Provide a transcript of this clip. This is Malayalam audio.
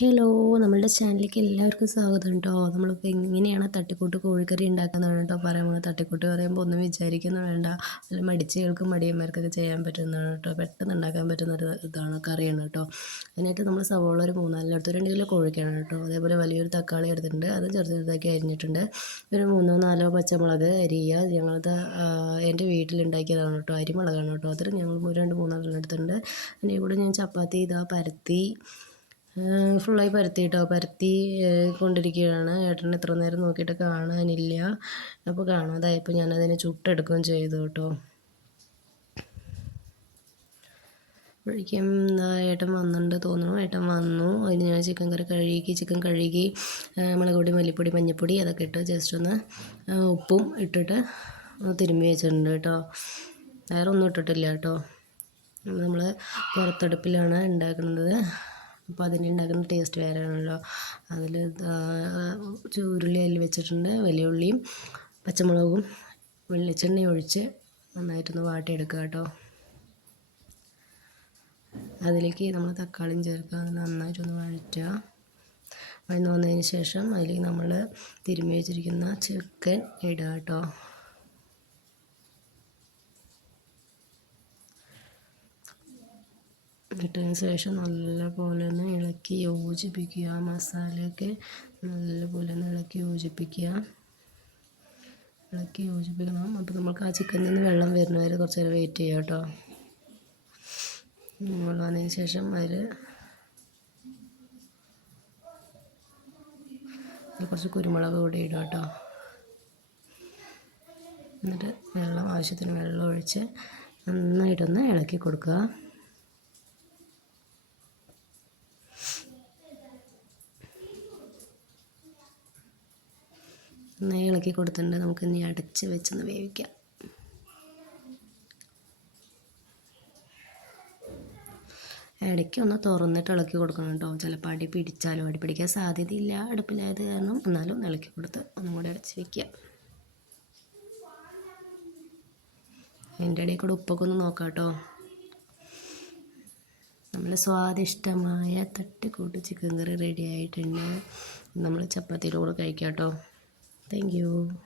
ഹലോ നമ്മളുടെ ചാനലിലേക്ക് എല്ലാവർക്കും സ്വാഗതം കേട്ടോ നമ്മളിപ്പോൾ എങ്ങനെയാണ് തട്ടിക്കൂട്ട് കോഴിക്കറി ഉണ്ടാക്കുന്നതാണ് കേട്ടോ പറയുമ്പോൾ തട്ടിക്കൂട്ട് പറയുമ്പോൾ ഒന്നും വിചാരിക്കുന്ന വേണ്ട. അല്ല മടിച്ചുകൾക്കും മടിയന്മാർക്കൊക്കെ ചെയ്യാൻ പറ്റുന്നതാണ് കേട്ടോ പെട്ടെന്ന് ഉണ്ടാക്കാൻ പറ്റുന്ന ഒരു ഇതാണ് കറിയാണ് കേട്ടോ അതിനായിട്ട് നമ്മൾ സവോള ഒരു മൂന്നാലിനടുത്ത് രണ്ട് കിലോ കോഴിക്കാണ് കേട്ടോ അതേപോലെ വലിയൊരു തക്കാളി എടുത്തിട്ടുണ്ട്. അത് ചെറുത് ചെറുതാക്കി അരിഞ്ഞിട്ടുണ്ട്. ഒരു മൂന്നോ നാലോ പച്ചമുളക് അരിയ ഞങ്ങളത് എന്റെ വീട്ടിലുണ്ടാക്കിയതാണ് കേട്ടോ അരിമുളകാണ് കേട്ടോ അത്ര ഞങ്ങൾ രണ്ട് മൂന്നാലെണ്ണം എടുത്തിട്ടുണ്ട്. അതിന്റെ കൂടെ ഞാൻ ചപ്പാത്തി ഇതാ പരത്തി ഫുള്ളായി പരത്തി കേട്ടോ പരത്തി കൊണ്ടിരിക്കുകയാണ്. ഏട്ടൻ എത്ര നേരം നോക്കിയിട്ട് കാണാനില്ല. അപ്പോൾ കാണാതായപ്പോൾ ഞാനതിനെ ചുട്ടെടുക്കുകയും ചെയ്തു കേട്ടോ. അപ്പോഴേക്കും ഏട്ടൻ വന്നിട്ടുണ്ട് തോന്നുന്നു. ഏട്ടൻ വന്നു. അതിന് ഞാൻ ചിക്കൻ കറി കഴുകി ചിക്കൻ കഴുകി മുളക് പൊടി മല്ലിപ്പൊടി മഞ്ഞൾപ്പൊടി അതൊക്കെ ഇട്ട് ജസ്റ്റ് ഒന്ന് ഉപ്പും ഇട്ടിട്ട് തിരുമ്പി വെച്ചിട്ടുണ്ട് കേട്ടോ. വേറെ ഒന്നും ഇട്ടിട്ടില്ല കേട്ടോ. നമ്മൾ പുറത്തടുപ്പിലാണ് ഉണ്ടാക്കുന്നത്. അപ്പോൾ അതിന്റെ ഉണ്ടാക്കുന്ന ടേസ്റ്റ് വേറെ ആണല്ലോ അതിൽ ഉരുളി അതിൽ വെച്ചിട്ടുണ്ട് വലിയ ഉള്ളിയും പച്ചമുളകും വെളിച്ചെണ്ണ ഒഴിച്ച് നന്നായിട്ടൊന്ന് വാട്ടിയെടുക്കുക കേട്ടോ. അതിലേക്ക് നമ്മൾ തക്കാളിയും ചേർക്കുക നന്നായിട്ടൊന്ന് വഴറ്റുക. വഴന്ന് വന്നതിന് ശേഷം അതിലേക്ക് നമ്മൾ തിരുമ്മി വെച്ചിരിക്കുന്ന ചിക്കൻ ഇടുക കേട്ടോ. ഇട്ടതിന് ശേഷം നല്ലപോലെ ഒന്ന് ഇളക്കി യോജിപ്പിക്കുക. മസാലയൊക്കെ നല്ലപോലെ ഒന്ന് ഇളക്കി യോജിപ്പിക്കുക. ഇളക്കി യോജിപ്പിക്കണം. അപ്പോൾ നമുക്ക് ആ ചിക്കനിൽ നിന്ന് വെള്ളം വരുന്നവരെ കുറച്ച് നേരം വെയിറ്റ് ചെയ്യുക കേട്ടോ. വെള്ളം വന്നതിന് ശേഷം അതിൽ കുറച്ച് കുരുമുളക് കൂടി ഇടുക കേട്ടോ. എന്നിട്ട് വെള്ളം ആവശ്യത്തിന് വെള്ളം ഒഴിച്ച് നന്നായിട്ടൊന്ന് ഇളക്കി കൊടുക്കുക. നന്നായി ഇളക്കി കൊടുത്തിട്ടുണ്ട്. നമുക്ക് ഇനി അടച്ച് വെച്ചൊന്ന് വേവിക്കാം. ഇടയ്ക്ക് ഒന്ന് തുറന്നിട്ട് ഇളക്കി കൊടുക്കണം കേട്ടോ. ചിലപ്പോൾ അടി പിടിച്ചാലോ അടി പിടിക്കാൻ സാധ്യതയില്ല അടുപ്പിലായത് കാരണം. എന്നാലും ഇളക്കി കൊടുത്ത് ഒന്നും കൂടി അടച്ച് വയ്ക്കുക അതിന്റെ ഇടയിൽ കൂടെ ഉപ്പൊക്കെ ഒന്ന് നോക്കാം കേട്ടോ. നമ്മൾ സ്വാദിഷ്ടമായ തട്ടിക്കൂട്ട് ചിക്കൻ കറി റെഡി ആയിട്ടുണ്ട്. നമ്മൾ ചപ്പാത്തിയുടെ കൂടെ കഴിക്കാം കേട്ടോ. Thank you.